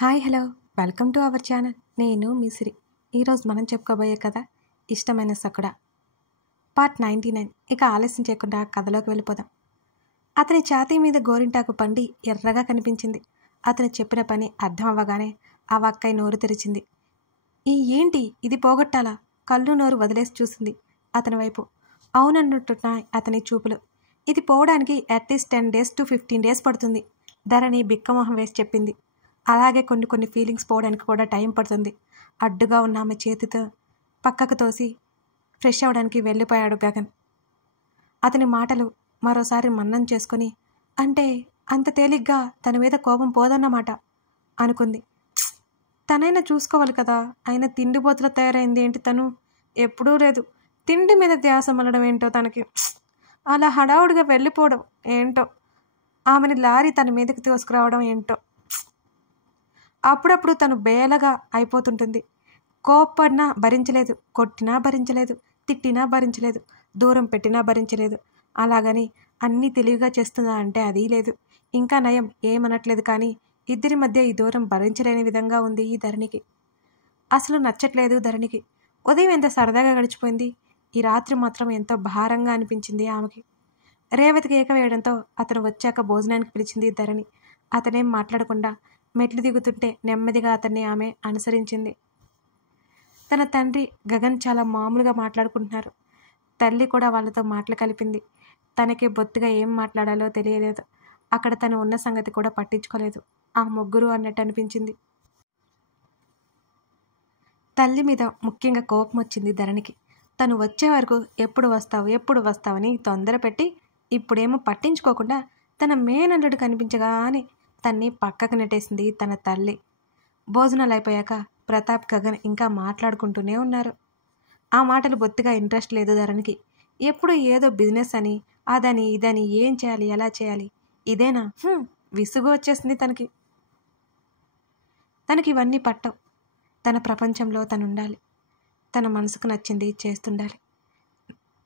Hi hello welcome to our channel. నేను మిసిరి. ఈరోజు మనం చెప్పుకోబోయే కథ ఇష్టమైన సకుడా పార్ట్ 99. ఇక ఆలస్యం చేయకుండా కథలోకి వెళ్ళిపోదాం. అతని ఛాతీ మీద గోరింటాకు పండి ఎర్రగా కనిపించింది. అతను చెప్పిన పని అర్థం అవ్వగానే ఆ వక్కై నోరు తెరిచింది. ఏంటి ఇది పోగొట్టాలా? కళ్ళు నోరు వదిలేసి చూసింది అతని వైపు. అవునన్నట్టున్నాయి అతని చూపులు. ఇది పోవడానికి అట్లీస్ట్ 10 days to 15 days పడుతుంది. ధరణి బిక్కమొహం వేసి చెప్పింది. అలాగే కొన్ని ఫీలింగ్స్ పోవడానికి కూడా టైం పడుతుంది. అడ్డుగా ఉన్న ఆమె చేతితో పక్కకు తోసి ఫ్రెష్ అవ్వడానికి వెళ్ళిపోయాడు గగన్. అతని మాటలు మరోసారి మన్నం చేసుకుని, అంటే అంత తేలిగ్గా తన మీద కోపం పోదన్నమాట అనుకుంది. తనైనా చూసుకోవాలి కదా, అయినా తిండిపోతులా తయారైంది ఏంటి తను? ఎప్పుడూ లేదు. తిండి మీద ధ్యాస మళ్ళడం ఏంటో తనకి. అలా హడావుడిగా వెళ్ళిపోవడం ఏంటో, ఆమెని లారీ తన మీదకి తీసుకురావడం ఏంటో. అప్పుడప్పుడు తను బేలగా అయిపోతుంటుంది. కోప్పడినా భరించలేదు, కొట్టినా భరించలేదు, తిట్టినా భరించలేదు, దూరం పెట్టినా భరించలేదు. అలాగని అన్నీ తెలివిగా చేస్తుందా అంటే అది లేదు. ఇంకా నయం ఏమనట్లేదు, కానీ ఇద్దరి మధ్య ఈ దూరం భరించలేని విధంగా ఉంది ఈ ధరణికి. అసలు నచ్చట్లేదు ధరణికి. ఉదయం ఎంత సరదాగా గడిచిపోయింది, ఈ రాత్రి మాత్రం ఎంతో భారంగా అనిపించింది ఆమెకి. రేవతికి ఏక వేయడంతో అతను వచ్చాక భోజనానికి పిలిచింది ధరణి. అతనేం మాట్లాడకుండా మెట్లు దిగుతుంటే నెమ్మదిగా అతన్ని ఆమె అనుసరించింది. తన తండ్రి గగన్ చాలా మామూలుగా మాట్లాడుకుంటున్నారు. తల్లి కూడా వాళ్ళతో మాటలు కలిపింది. తనకి బొత్తుగా ఏం మాట్లాడాలో తెలియలేదు. అక్కడ తను ఉన్న సంగతి కూడా పట్టించుకోలేదు. ఆ ముగ్గురు అన్నట్టు అనిపించింది. తల్లి మీద ముఖ్యంగా కోపం వచ్చింది ధరణికి. తను వచ్చే వరకు ఎప్పుడు వస్తావని తొందర పెట్టి ఇప్పుడేమో పట్టించుకోకుండా తన మేనల్లుడు కనిపించగానే తన్ని పక్కకు నెట్టేసింది తన తల్లి. భోజనాలు అయిపోయాక ప్రతాప్ గగన్ ఇంకా మాట్లాడుకుంటూనే ఉన్నారు. ఆ మాటలు బొత్తిగా ఇంట్రెస్ట్ లేదు ధరణికి. ఎప్పుడు ఏదో బిజినెస్ అని, అదని ఇదని, ఏం చేయాలి ఎలా చేయాలి, ఇదేనా? విసుగు వచ్చేసింది తనకి. ఇవన్నీ పట్టవు. తన ప్రపంచంలో తనుండాలి. తన మనసుకు నచ్చింది చేస్తుండాలి.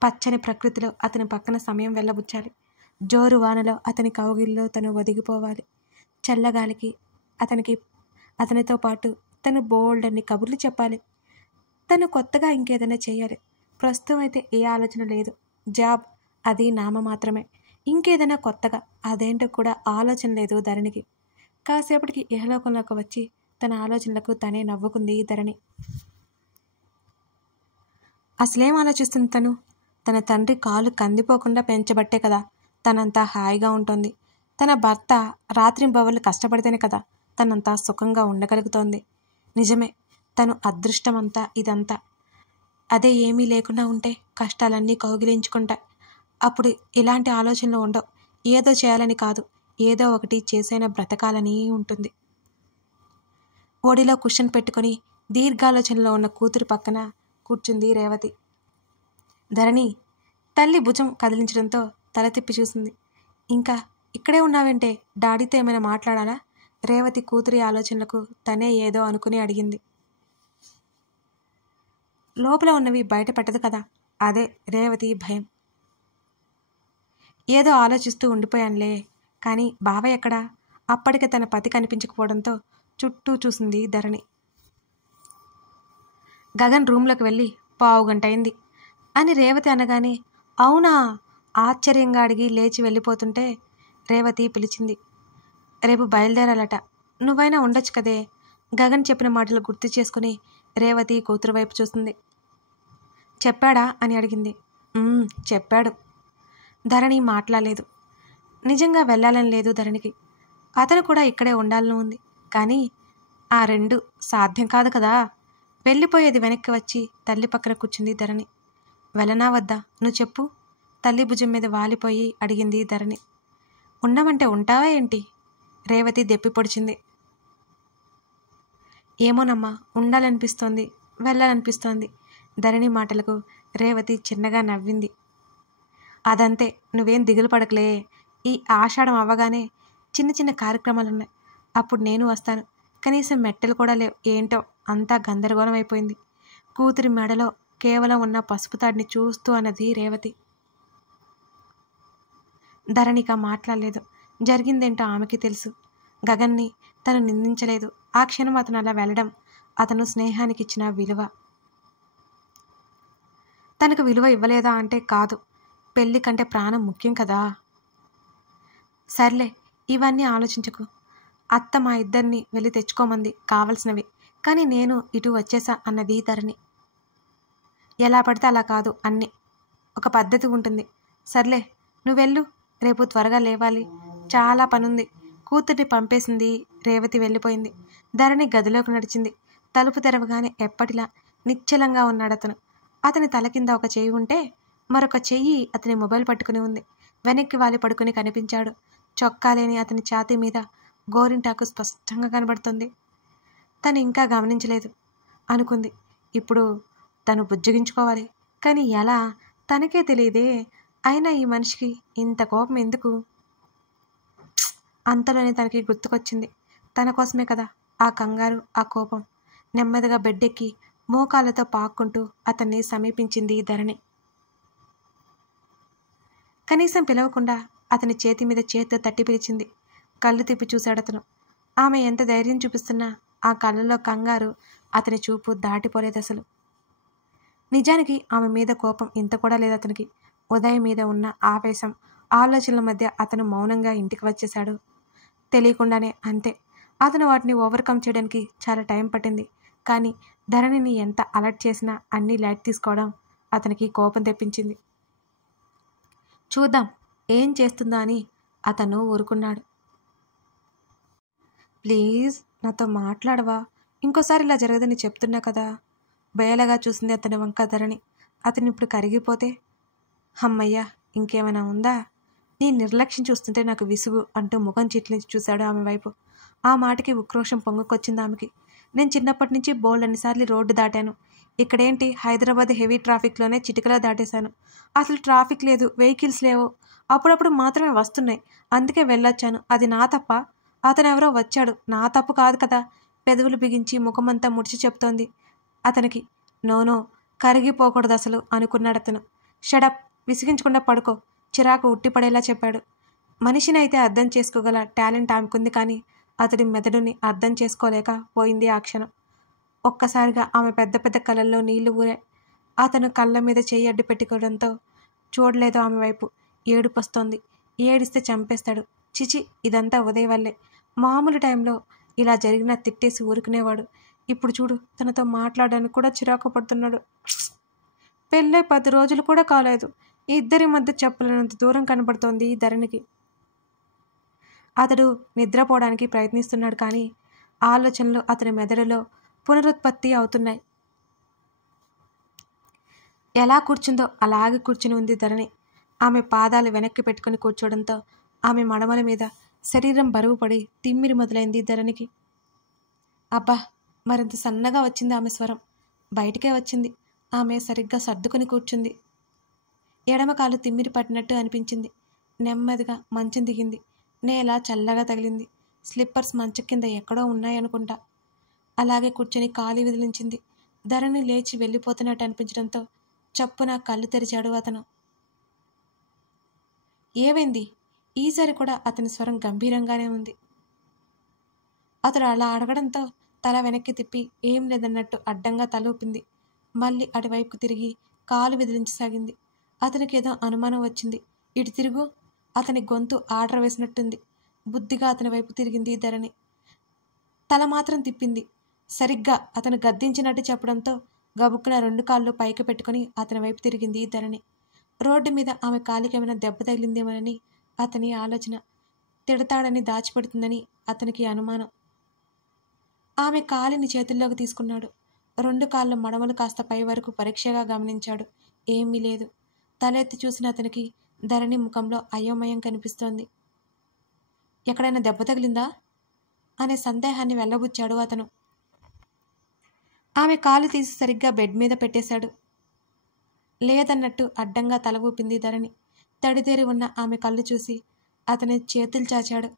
పచ్చని ప్రకృతిలో అతని పక్కన సమయం వెళ్ళబుచ్చాలి. జోరు వానలో అతని కౌగిల్లో తను ఒదిగిపోవాలి. చల్లగాలికి అతనితో పాటు తను బోల్డ్ అన్ని కబుర్లు చెప్పాలి. తను కొత్తగా ఇంకేదైనా చేయాలి. ప్రస్తుతం అయితే ఏ ఆలోచన లేదు. జాబ్ అది నామ మాత్రమే. ఇంకేదైనా కొత్తగా అదేంటో కూడా ఆలోచన లేదు ధరణికి. కాసేపటికి ఇహలోకంలోకి వచ్చి తన ఆలోచనలకు తనే నవ్వుకుంది ధరణి. అసలేం ఆలోచిస్తుంది తను? తన తండ్రి కాలు కందిపోకుండా పెంచబట్టే కదా తనంతా హాయిగా ఉంటుంది. తన భర్త రాత్రింబవళ్ళు కష్టపడితేనే కదా తనంతా సుఖంగా ఉండగలుగుతోంది. నిజమే, తను అదృష్టమంతా ఇదంతా. అదే ఏమీ లేకుండా ఉంటే కష్టాలన్నీ కౌగిలించుకుంటాయి. అప్పుడు ఇలాంటి ఆలోచనలు ఉండవు. ఏదో చేయాలని కాదు, ఏదో ఒకటి చేసైనా బ్రతకాలని ఉంటుంది. ఒడిలో కుషన్ పెట్టుకుని దీర్ఘాలోచనలో ఉన్న కూతురు పక్కన కూర్చుంది రేవతి. ధరణి తల్లి భుజం కదిలించడంతో తల తిప్పి చూసింది. ఇంకా ఇక్కడే ఉన్నావంటే డాడీతో ఏమైనా మాట్లాడాలా? రేవతి కూతురి ఆలోచనలకు తనే ఏదో అనుకుని అడిగింది. లోపల ఉన్నవి బయట పెట్టదు కదా, అదే రేవతి భయం. ఏదో ఆలోచిస్తూ ఉండిపోయానులే, కానీ బావ ఎక్కడా? అప్పటికే తన పతి కనిపించకపోవడంతో చుట్టూ చూసింది ధరణి. గగన్ రూమ్లోకి వెళ్ళి 15 గంట అయింది అని రేవతి అనగానే, అవునా ఆశ్చర్యంగా అడిగి లేచి వెళ్ళిపోతుంటే రేవతి పిలిచింది. రేపు బయలుదేరాలట, నువ్వైనా ఉండొచ్చు కదే. గగన్ చెప్పిన మాటలు గుర్తు చేసుకుని రేవతి కూతురు వైపు చూసింది. చెప్పాడా అని అడిగింది. చెప్పాడు. ధరణి మాట్లాడలేదు. నిజంగా వెళ్ళాలని లేదు ధరణికి. అతను కూడా ఇక్కడే ఉండాలని ఉంది. కానీ ఆ రెండు సాధ్యం కాదు కదా. వెళ్ళిపోయేది వెనక్కి వచ్చి తల్లి పక్కన కూర్చుంది ధరణి. వెళ్ళనా వద్దా నువ్వు చెప్పు? తల్లి భుజం మీద వాలిపోయి అడిగింది ధరణి. ఉండమంటే ఉంటావా ఏంటి? రేవతి దెప్పి పొడిచింది. ఏమోనమ్మా, ఉండాలనిపిస్తోంది, వెళ్ళాలనిపిస్తోంది. ధరణి మాటలకు రేవతి చిన్నగా నవ్వింది. అదంతే, నువ్వేం దిగులు పడకలే. ఈ ఆషాఢం అవ్వగానే చిన్న చిన్న కార్యక్రమాలున్నాయి. అప్పుడు నేను వస్తాను. కనీసం మెట్టెలు కూడా లేవు. ఏంటో అంతా గందరగోళం అయిపోయింది. కూతురి మెడలో కేవలం ఉన్న పసుపు తాడిని చూస్తూ అన్నది రేవతి. ధరణిక మాట్లాడలేదు. జరిగిందేంటో ఆమెకి తెలుసు. గగన్ని తను నిందించలేదు. ఆ క్షణం అతను అలా వెళ్ళడం అతను స్నేహానికి ఇచ్చిన విలువ. తనకు విలువ ఇవ్వలేదా అంటే కాదు, పెళ్లి కంటే ప్రాణం ముఖ్యం కదా. సర్లే, ఇవన్నీ ఆలోచించకు. అత్త మా ఇద్దరిని వెళ్ళి తెచ్చుకోమంది కావలసినవి, కానీ నేను ఇటు వచ్చేసా అన్నది ధరణి. ఎలా పడితే అలా కాదు, అన్నీ ఒక పద్ధతి ఉంటుంది. సర్లే, నువ్వెళ్ళు, రేపు త్వరగా లేవాలి, చాలా పనుంది. కూతుర్ని పంపేసింది రేవతి. వెళ్ళిపోయింది. ధరణి గదిలోకి నడిచింది. తలుపు తెరవగానే ఎప్పటిలా నిశ్చలంగా ఉన్నాడు అతను. అతని తల కింద ఒక చెయ్యి ఉంటే మరొక చెయ్యి అతని మొబైల్ పట్టుకుని ఉంది. వెనక్కి వాలి పడుకుని కనిపించాడు. చొక్కా లేని అతని ఛాతీ మీద గోరింటాకు స్పష్టంగా కనబడుతుంది. తను ఇంకా గమనించలేదు అనుకుంది. ఇప్పుడు తను బుజ్జగించుకోవాలి, కానీ ఎలా తనకే తెలియదే. అయినా ఈ మనిషికి ఇంత కోపం ఎందుకు? అంతలోనే తనకి గుర్తుకొచ్చింది, తన కోసమే కదా ఆ కంగారు, ఆ కోపం. నెమ్మదిగా బెడ్డెక్కి మోకాళ్ళతో పాక్కుంటూ అతన్ని సమీపించింది ధరణి. కనీసం పిలవకుండా అతని చేతి మీద చేతితో తట్టి పిలిచింది. కళ్ళు తిప్పి చూశాడు అతను. ఆమె ఎంత ధైర్యం చూపిస్తున్నా ఆ కళ్ళలో కంగారు అతని చూపు దాటిపోలేదు అసలు. నిజానికి ఆమె మీద కోపం ఇంత కూడా లేదు అతనికి. ఉదయం మీద ఉన్న ఆవేశం, ఆలోచనల మధ్య అతను మౌనంగా ఇంటికి వచ్చేశాడు. తెలియకుండానే, అంతే. అతను వాటిని ఓవర్కమ్ చేయడానికి చాలా టైం పట్టింది. కానీ ధరణిని ఎంత అలర్ట్ చేసినా అన్నీ లైట్ తీసుకోవడం అతనికి కోపం తెప్పించింది. చూద్దాం ఏం చేస్తుందో అని అతను ఊరుకున్నాడు. ప్లీజ్ నాతో మాట్లాడవా? ఇంకోసారి ఇలా జరగదని చెప్తున్నా కదా. బయలుగా చూసింది అతని వంక ధరణి. అతను ఇప్పుడు కరిగిపోతే, అమ్మయ్యా, ఇంకేమైనా ఉందా? నీ నిర్లక్ష్యం చూస్తుంటే నాకు విసుగు అంటూ ముఖం చిట్లించి చూశాడు ఆమె వైపు. ఆ మాటకి ఉక్రోషం పొంగుకొచ్చింది ఆమెకి. నేను చిన్నప్పటి నుంచి బోల్డ్ అన్నిసార్లు రోడ్డు దాటాను. ఇక్కడేంటి, హైదరాబాద్ హెవీ ట్రాఫిక్లోనే చిటికలా దాటేశాను. అసలు ట్రాఫిక్ లేదు, వెహికల్స్ లేవు, అప్పుడప్పుడు మాత్రమే వస్తున్నాయి. అందుకే వెళ్ళొచ్చాను. అది నా తప్ప? అతను ఎవరో వచ్చాడు, నా తప్పు కాదు కదా. పెదవులు బిగించి ముఖమంతా ముడిచి చెప్తోంది అతనికి. నోనో, కరిగిపోకూడదు అసలు అనుకున్నాడు అతను. షడప్, విసిగించకుండా పడుకో, చిరాకు ఉట్టిపడేలా చెప్పాడు. మనిషిని అయితే అర్థం చేసుకోగల టాలెంట్ ఆమెకుంది, కానీ అతడి మెదడుని అర్థం చేసుకోలేక పోయింది ఆ క్షణం. ఒక్కసారిగా ఆమె పెద్ద పెద్ద కళ్ళల్లో నీళ్లు ఊరాయి. అతను కళ్ళ మీద చెయ్యి అడ్డు పెట్టుకోవడంతో చూడలేదు ఆమె వైపు. ఏడుపొస్తోంది. ఏడిస్తే చంపేస్తాడు. చిచి, ఇదంతా ఉదయ్ వల్లే. మామూలు టైంలో ఇలా జరిగినా తిట్టేసి ఊరుకునేవాడు. ఇప్పుడు చూడు, తనతో మాట్లాడడానికి కూడా చిరాకు పడుతున్నాడు. పెళ్ళై 10 రోజులు కూడా కాలేదు. ఇద్దరి మధ్య చెప్పలేనంత దూరం కనబడుతోంది ధరణికి. అతడు నిద్రపోవడానికి ప్రయత్నిస్తున్నాడు, కానీ ఆలోచనలు అతని మెదడులో పునరుత్పత్తి అవుతున్నాయి. ఎలా కూర్చుందో అలాగే కూర్చుని ఉంది ధరణి. ఆమె పాదాలు వెనక్కి పెట్టుకుని కూర్చోవడంతో ఆమె మడమల మీద శరీరం బరువు పడి తిమ్మిరి మొదలైంది ధరణికి. అబ్బా, మరింత సన్నగా వచ్చింది ఆమె స్వరం. బయటికే వచ్చింది. ఆమె సరిగ్గా సర్దుకుని కూర్చుంది. ఎడమ కాలు తిమ్మిరి పట్టినట్టు అనిపించింది. నెమ్మదిగా మంచం దిగింది. నేల చల్లగా తగిలింది. స్లిప్పర్స్ మంచం కింద ఎక్కడో ఉన్నాయనుకుంటా. అలాగే కూర్చొని కాలు విదిలించింది. ధరణి లేచి వెళ్ళిపోతున్నట్టు అనిపించడంతో చప్పున కళ్ళు తెరిచాడు అతను. ఏమైంది? ఈసారి కూడా అతని స్వరం గంభీరంగానే ఉంది. అతడు అలా అడగడంతో తల వెనక్కి తిప్పి ఏం లేదన్నట్టు అడ్డంగా తల ఊపింది. మళ్ళీ అటువైపుకు తిరిగి కాలు విదిలించసాగింది. అతనికి ఏదో అనుమానం వచ్చింది. ఇటు తిరుగు, అతని గొంతు ఆర్డర్ వేసినట్టుంది. బుద్ధిగా అతని వైపు తిరిగింది ధరణి. తల మాత్రం తిప్పింది. సరిగ్గా అతను గద్దించినట్టు చెప్పడంతో గబుక్కున 2 కాళ్ళు పైకి పెట్టుకుని అతని వైపు తిరిగింది ధరణి. రోడ్డు మీద ఆమె కాలికి ఏమైనా దెబ్బ తగిలిందేమోనని అతని ఆలోచన. తిడతాడని దాచిపెడుతుందని అతనికి అనుమానం. ఆమె కాలిని చేతుల్లోకి తీసుకున్నాడు. 2 కాళ్ళ మడమలు కాస్త పై వరకు పరీక్షగా గమనించాడు. ఏమీ లేదు. తలెత్తి చూసిన అతనికి ధరణి ముఖంలో అయోమయం కనిపిస్తోంది. ఎక్కడైనా దెబ్బ తగిలిందా అనే సందేహాన్ని వెళ్ళబుచ్చాడు అతను. ఆమె కాలు తీసి సరిగ్గా బెడ్ మీద పెట్టేశాడు. లేదన్నట్టు అడ్డంగా తల ఊపింది ధరణి. తడితేరి ఉన్న ఆమె కళ్ళు చూసి అతని చేతులు చాచాడు.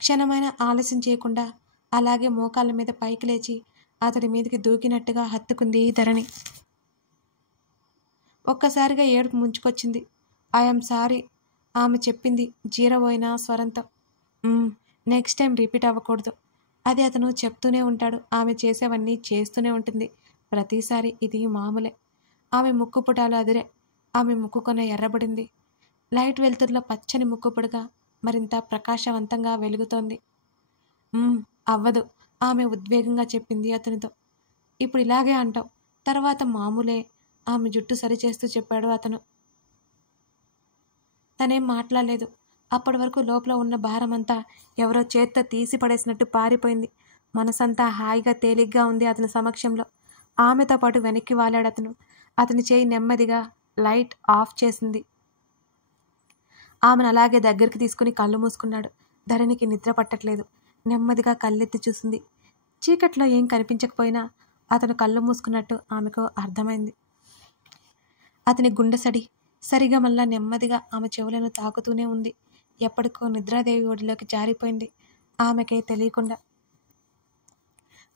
క్షణమైన ఆలస్యం చేయకుండా అలాగే మోకాళ్ళ మీద పైకి లేచి అతడి మీదకి దూకినట్టుగా హత్తుకుంది ధరణి. ఒక్కసారిగా ఏడుపు ముంచుకొచ్చింది. ఐఎమ్ సారీ ఆమె చెప్పింది జీరబోయిన స్వరంతో. నెక్స్ట్ టైం రిపీట్ అవ్వకూడదు. అది అతను చెప్తూనే ఉంటాడు. ఆమె చేసేవన్నీ చేస్తూనే ఉంటుంది. ప్రతిసారి ఇది మామూలే. ఆమె ముక్కు పుటాలు అదిరే. ఆమె ముక్కు కొన ఎర్రబడింది. లైట్ వెలుతురులో పచ్చని ముక్కు పుడక మరింత ప్రకాశవంతంగా వెలుగుతోంది. అవ్వదు, ఆమె ఉద్వేగంగా చెప్పింది అతనితో. ఇప్పుడు ఇలాగే అంటావు, తర్వాత మామూలే. ఆమె జుట్టు సరిచేస్తూ చెప్పాడు అతను. తనేం మాట్లాడలేదు. అప్పటి వరకు లోపల ఉన్న భారమంతా ఎవరో చేత్తో తీసి పడేసినట్టు పారిపోయింది. మనసంతా హాయిగా తేలిగ్గా ఉంది అతని సమక్షంలో. ఆమెతో పాటు వెనక్కి వాలాడు అతను. అతని చేయి నెమ్మదిగా లైట్ ఆఫ్ చేసింది. ఆమెను అలాగే దగ్గరికి తీసుకుని కళ్ళు మూసుకున్నాడు. ధరణికి నిద్ర పట్టట్లేదు. నెమ్మదిగా కళ్ళెత్తి చూసింది. చీకట్లో ఏం కనిపించకపోయినా అతను కళ్ళు మూసుకున్నట్టు ఆమెకు అర్థమైంది. అతని గుండెసడి సరిగా మళ్ళా నెమ్మదిగా ఆమె చెవులను తాకుతూనే ఉంది. ఎప్పటికో నిద్రాదేవి ఒడిలోకి జారిపోయింది ఆమెకే తెలియకుండా.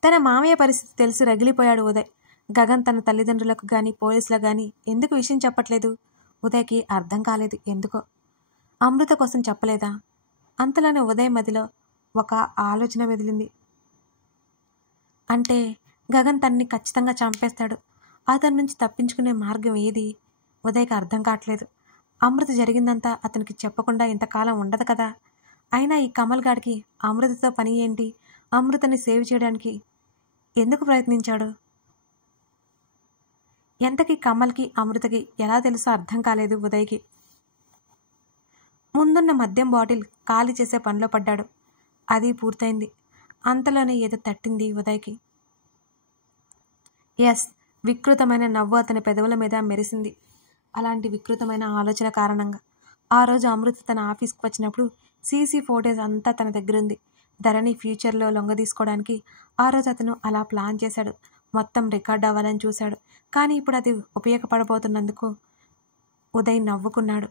తన మామయ్య పరిస్థితి తెలిసి రగిలిపోయాడు ఉదయ్. గగన్ తన తల్లిదండ్రులకు కానీ పోలీసులకు కానీ ఎందుకు విషయం చెప్పట్లేదు? ఉదయ్కి అర్థం కాలేదు ఎందుకో. అమృత కోసం చెప్పలేదా? అంతలోనే ఉదయ్ మదిలో ఒక ఆలోచన మెదిలింది. అంటే గగన్ తన్ని ఖచ్చితంగా చంపేస్తాడు. అతని నుంచి తప్పించుకునే మార్గం ఏది? ఉదయ్కి అర్థం కావట్లేదు. అమృత జరిగిందంతా అతనికి చెప్పకుండా ఇంతకాలం ఉండదు కదా. అయినా ఈ కమల్ గాడికి అమృతతో పని ఏంటి? అమృతని సేవ్ చేయడానికి ఎందుకు ప్రయత్నించాడు? ఎంతకీ కమల్కి అమృతకి ఎలా తెలుసో అర్థం కాలేదు ఉదయ్కి. ముందున్న మద్యం బాటిల్ ఖాళీ చేసే పనిలో పడ్డాడు. అది పూర్తయింది. అంతలోనే ఏదో తట్టింది ఉదయ్కి. ఎస్, వికృతమైన నవ్వు అతని పెదవుల మీద మెరిసింది. అలాంటి వికృతమైన ఆలోచన కారణంగా ఆ రోజు అమృత తన ఆఫీస్కి వచ్చినప్పుడు సీసీ ఫోటేజ్ అంతా తన దగ్గర ఉంది. ధరణి ఫ్యూచర్లో లొంగదీసుకోవడానికి ఆ రోజు అతను అలా ప్లాన్ చేశాడు. మొత్తం రికార్డ్ అవ్వాలని చూశాడు. కానీ ఇప్పుడు అది ఉపయోగపడబోతున్నందుకు ఉదయ్ నవ్వుకున్నాడు.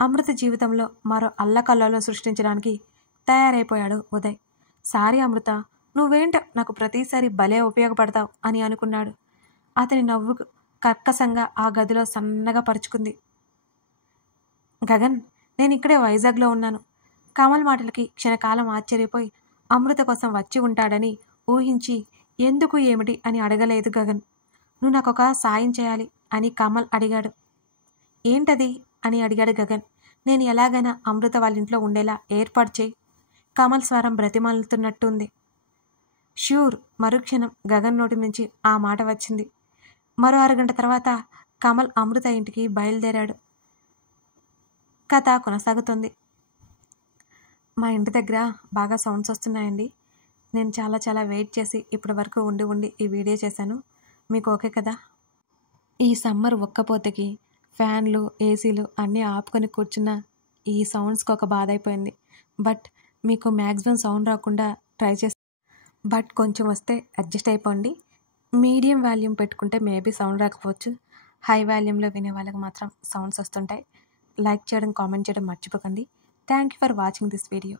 అమృత జీవితంలో మరో అల్లకల్లోలం సృష్టించడానికి తయారైపోయాడు ఉదయ్. సారీ అమృత, నువ్వేంటో నాకు ప్రతిసారి భలే ఉపయోగపడతావు అని అనుకున్నాడు. అతని నవ్వు కర్కశంగా ఆ గదిలో సన్నగా పరుచుకుంది. గగన్, నేను ఇక్కడే వైజాగ్లో ఉన్నాను. కమల్ మాటలకి క్షణకాలం ఆశ్చర్యపోయి అమృత కోసం వచ్చి ఉంటాడని ఊహించి ఎందుకు ఏమిటి అని అడగలేదు గగన్. నువ్వు నాకొక సాయం చేయాలి అని కమల్ అడిగాడు. ఏంటది అని అడిగాడు గగన్. నేను ఎలాగైనా అమృత వాళ్ళ ఇంట్లో ఉండేలా ఏర్పాటు చేయి. కమల్ స్వరం బ్రతిమాలుతున్నట్టుంది. ష్యూర్. మరుక్షణం గగన్ నోటి నుంచి ఆ మాట వచ్చింది. మరో అరగంట తర్వాత కమల్ అమృత ఇంటికి బయలుదేరాడు. కథ కొనసాగుతుంది. మా ఇంటి దగ్గర బాగా సౌండ్స్ వస్తున్నాయండి. నేను చాలా వెయిట్ చేసి ఇప్పటి వరకు ఉండి ఈ వీడియో చేశాను. మీకు ఓకే కదా? ఈ సమ్మర్ ఒక్కపోతకి ఫ్యాన్లు ఏసీలు అన్నీ ఆపుకొని కూర్చున్న ఈ సౌండ్స్కి ఒక బాధ అయిపోయింది. బట్ మీకు మ్యాక్సిమం సౌండ్ రాకుండా ట్రై చేస్తాను. బట్ కొంచెం వస్తే అడ్జస్ట్ అయిపోండి. మీడియం వాల్యూమ్ పెట్టుకుంటే మేబీ సౌండ్ రాకపోవచ్చు. హై వాల్యూమ్లో వినే వాళ్ళకి మాత్రం సౌండ్స్ వస్తుంటాయి. లైక్ చేయడం, కామెంట్ చేయడం మర్చిపోకండి. Thank you for watching this video.